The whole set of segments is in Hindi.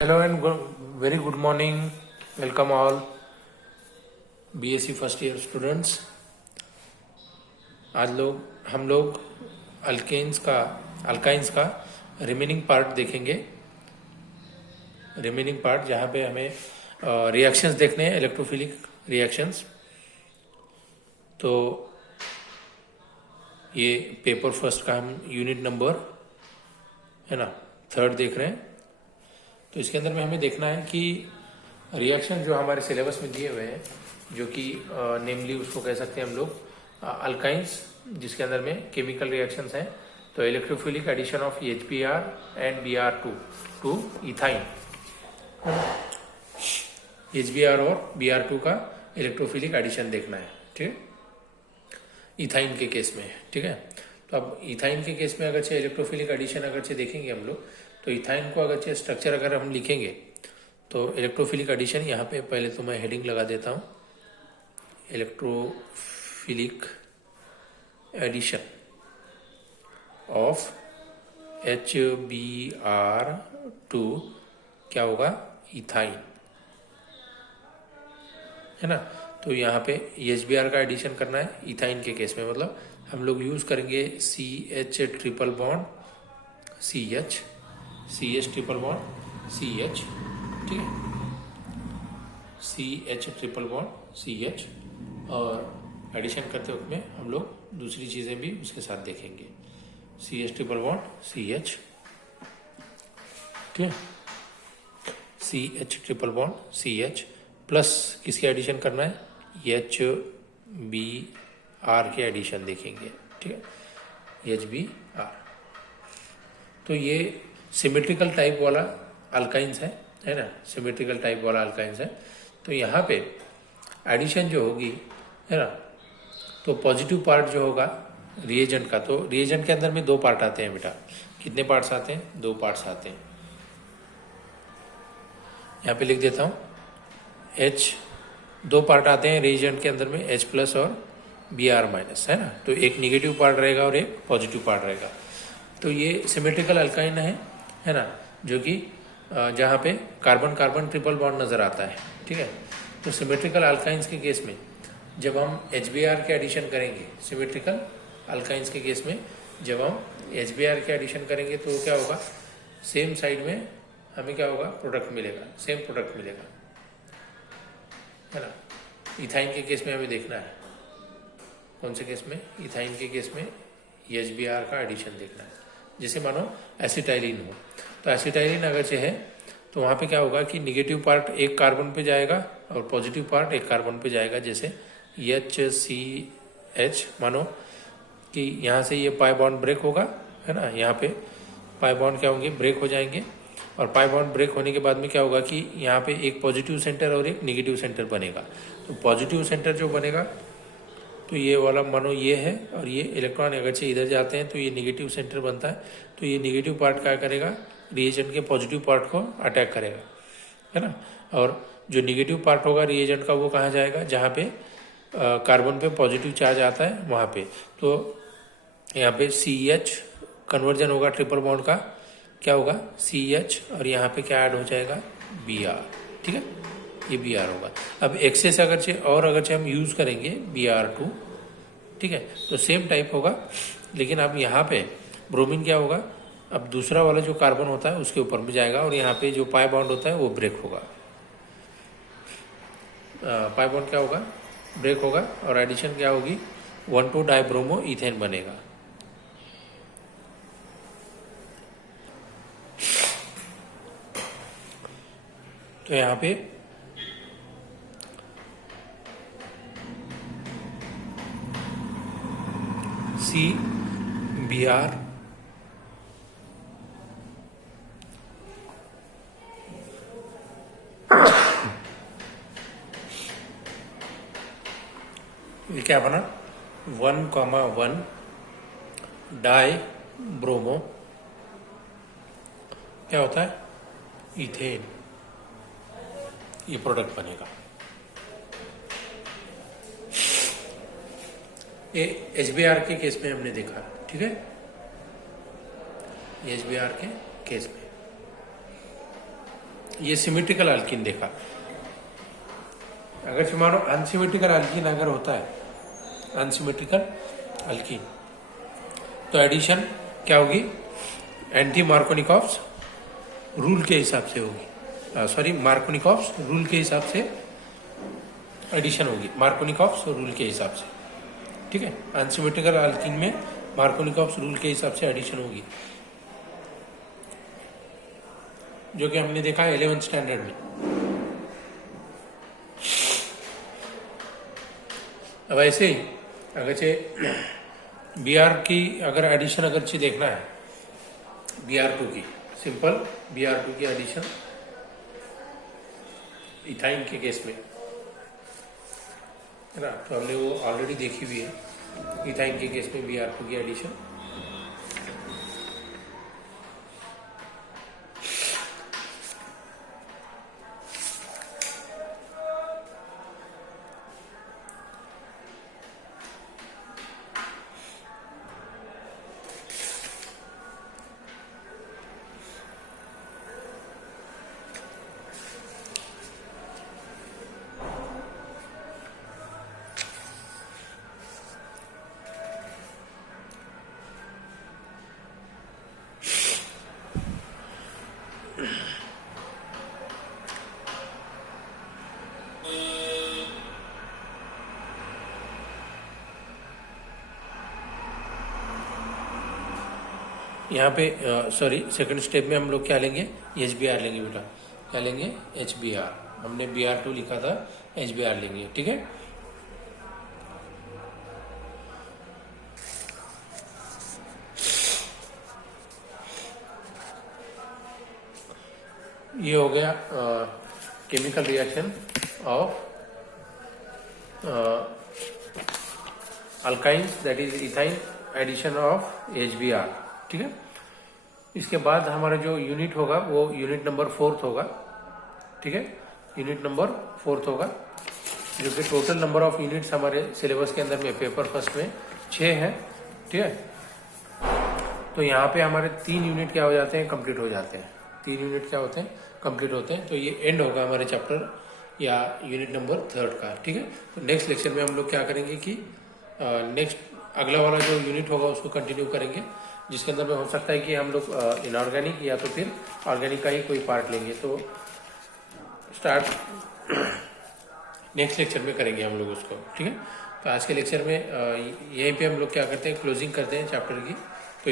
Hello and very good morning. Welcome all BSc first year students. आज हम लोग अल्काइंस का रिमेनिंग पार्ट देखेंगे। रिमेनिंग पार्ट जहाँ पे हमें रिएक्शंस देखने हैं, इलेक्ट्रोफिलिक रिएक्शंस। तो ये पेपर फर्स्ट का हम यूनिट नंबर है ना 3rd देख रहे हैं। तो इसके अंदर में हमें देखना है कि रिएक्शन जो हमारे सिलेबस में दिए हुए हैं, जो कि नेमली उसको कह सकते हैं हम लोग अल्काइंस, जिसके अंदर में केमिकल रिएक्शंस हैं। तो electrophilic addition of HBr and Br2 to ethyne. HBr और Br2 का इलेक्ट्रोफिलिक एडिशन देखना है, ठीक है, इथाइन के केस में, ठीक है। तो अब इथाइन के केस में अगरचे इलेक्ट्रोफिलिक एडिशन अगरचे देखेंगे हम लोग, तो इथाइन को अगरचे स्ट्रक्चर अगर हम लिखेंगे तो इलेक्ट्रोफिलिक एडिशन, यहाँ पे पहले तो मैं हेडिंग लगा देता हूँ, इलेक्ट्रोफिलिक एडिशन ऑफ HBr2 क्या होगा, इथाइन, है ना। तो यहाँ पे HBr का एडिशन करना है इथाइन के केस में, मतलब हम लोग यूज करेंगे CH triple bond CH triple bond CH, ठीक है, CH ट्रिपल बॉन्ड CH। और एडिशन करते वक्त में हम लोग दूसरी चीज़ें भी उसके साथ देखेंगे, CH ट्रिपल बॉन्ड CH, ठीक है, CH triple bond CH plus किसके एडिशन करना है, HBr के एडिशन देखेंगे, ठीक है, HBr। तो ये सिमेट्रिकल टाइप वाला अल्काइंस है ना, सिमेट्रिकल टाइप वाला अल्काइंस है। तो यहाँ पे एडिशन जो होगी, है ना, तो पॉजिटिव पार्ट जो होगा रिएजेंट का, तो रिएजेंट के अंदर में 2 पार्ट आते हैं बेटा। कितने पार्ट्स आते हैं, 2 पार्ट्स आते हैं। यहाँ पे लिख देता हूँ, 2 पार्ट आते हैं रिएजेंट के अंदर में, H प्लस और Br माइनस, है ना। तो एक निगेटिव पार्ट रहेगा और एक पॉजिटिव पार्ट रहेगा। तो ये सिमेट्रिकल अल्काइन है ना, जो कि जहाँ पे कार्बन कार्बन ट्रिपल बॉन्ड नजर आता है, ठीक है। तो सिमेट्रिकल अल्काइंस के केस में जब हम HBr के एडिशन करेंगे, सिमेट्रिकल अल्काइंस के केस में जब हम HBr के एडिशन करेंगे तो क्या होगा, सेम साइड में हमें क्या होगा, प्रोडक्ट मिलेगा, सेम प्रोडक्ट मिलेगा, है ना। इथाइन के केस में हमें देखना है, कौन से केस में, इथाइन के केस में HBr का एडिशन देखना है। जैसे मानो एसिटाइलिन हो, तो एसिटाइलिन अगर से है तो वहाँ पे क्या होगा कि निगेटिव पार्ट एक कार्बन पे जाएगा और पॉजिटिव पार्ट एक कार्बन पे जाएगा। जैसे HCH, मानो कि यहाँ से ये पाई बॉन्ड ब्रेक होगा, है ना, यहाँ पे पाई बॉन्ड क्या होंगे, ब्रेक हो जाएंगे। और पाई बॉन्ड ब्रेक होने के बाद में क्या होगा कि यहाँ पे एक पॉजिटिव सेंटर और एक निगेटिव सेंटर बनेगा। तो पॉजिटिव सेंटर जो बनेगा तो ये वाला मानो ये है, और ये इलेक्ट्रॉन अगर से इधर जाते हैं तो ये निगेटिव सेंटर बनता है। तो ये निगेटिव पार्ट क्या करेगा, रिएजेंट के पॉजिटिव पार्ट को अटैक करेगा, है ना। और जो निगेटिव पार्ट होगा रिएजेंट का वो कहाँ जाएगा, जहाँ पे कार्बन पे पॉजिटिव चार्ज आता है वहाँ पे। तो यहाँ पे CH कन्वर्जन होगा ट्रिपल बॉन्ड का, क्या होगा CH, और यहाँ पे क्या ऐड हो जाएगा, Br, ठीक है, ये Br होगा। अब एक्सेस अगरचे हम यूज करेंगे Br2, ठीक है, तो सेम टाइप होगा, लेकिन अब यहाँ पे ब्रोमीन क्या होगा, अब दूसरा वाला जो कार्बन होता है उसके ऊपर में जाएगा और यहाँ पे जो पाई बॉन्ड होता है वो ब्रेक होगा, पाई बॉन्ड क्या होगा, ब्रेक होगा, और एडिशन क्या होगी, 1,2 डाइब्रोमो इथेन बनेगा। तो यहाँ पे CBr ये क्या बना, 1,1 डाई ब्रोमो क्या होता है, इथेन, ये प्रोडक्ट बनेगा। ये HBr के केस में हमने देखा, ठीक है, HBr के केस में, ये सिमेट्रिकल अल्कीन देखा। अगर मानो अनसिमेट्रिकल अल्कीन अगर होता है, अनसिमेट्रिकल अल्कीन, तो एडिशन क्या होगी, एंटी मार्कोनिकॉफ्स रूल के हिसाब से होगी, सॉरी मार्कोनिकॉफ्स रूल के हिसाब से एडिशन होगी, मार्कोनिकॉफ्स रूल के हिसाब से, ठीक है। अनसिमेट्रिकल अल्कीन में मार्कोनिकॉफ्स रूल के हिसाब से एडिशन होगी, जो कि हमने देखा 11th स्टैंडर्ड में। अब ऐसे ही अगर से Br की अगर एडिशन अगर से देखना है, Br2 की सिंपल Br2 की एडिशन इथाइन के केस में है ना, तो हमने वो ऑलरेडी देखी हुई है, इथाइन के केस में Br2 की एडिशन। यहाँ पे सॉरी सेकंड स्टेप में हम लोग क्या लेंगे, HBr लेंगे बेटा, क्या लेंगे, HBr। हमने Br2 लिखा था, HBr लेंगे, ठीक है। ये हो गया chemical reaction of alkynes, that is ethyne, addition of HBr, ठीक है। इसके बाद हमारा जो यूनिट होगा वो यूनिट नंबर 4 होगा, ठीक है, यूनिट नंबर 4 होगा, जो कि टोटल नंबर ऑफ यूनिट्स हमारे सिलेबस के अंदर में पेपर फर्स्ट में 6 है, ठीक है। तो यहाँ पे हमारे 3 यूनिट क्या हो जाते हैं, कंप्लीट हो जाते हैं, 3 यूनिट क्या होते हैं, कंप्लीट होते हैं। तो ये एंड होगा हमारे चैप्टर या यूनिट नंबर 3 का, ठीक है। तो नेक्स्ट लेक्चर में हम लोग क्या करेंगे कि नेक्स्ट अगला वाला जो यूनिट होगा उसको कंटिन्यू करेंगे, जिसके अंदर में हो सकता है कि हम लोग इनऑर्गेनिक या तो फिर ऑर्गेनिक का ही कोई पार्ट लेंगे। तो स्टार्ट नेक्स्ट लेक्चर में करेंगे हम लोग उसको, ठीक है। तो आज के लेक्चर में यहीं पे हम लोग क्या करते हैं, क्लोजिंग करते हैं चैप्टर की। तो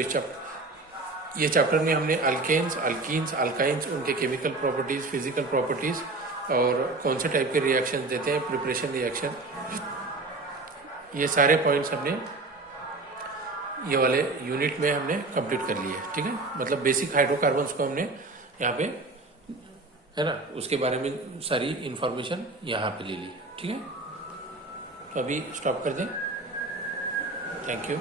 ये चैप्टर में हमने अल्केन्स, अल्कीन्स, अल्काइंस, उनके केमिकल प्रॉपर्टीज, फिजिकल प्रॉपर्टीज और कौन से टाइप के रिएक्शन देते हैं, प्रिपरेशन रिएक्शन, ये सारे पॉइंट्स हमने ये वाले यूनिट में हमने कंप्लीट कर लिए, ठीक है। मतलब बेसिक हाइड्रोकार्बन्स को हमने यहाँ पे, है ना, उसके बारे में सारी इंफॉर्मेशन यहाँ पे ले ली, ठीक है। तो अभी स्टॉप कर दें, थैंक यू।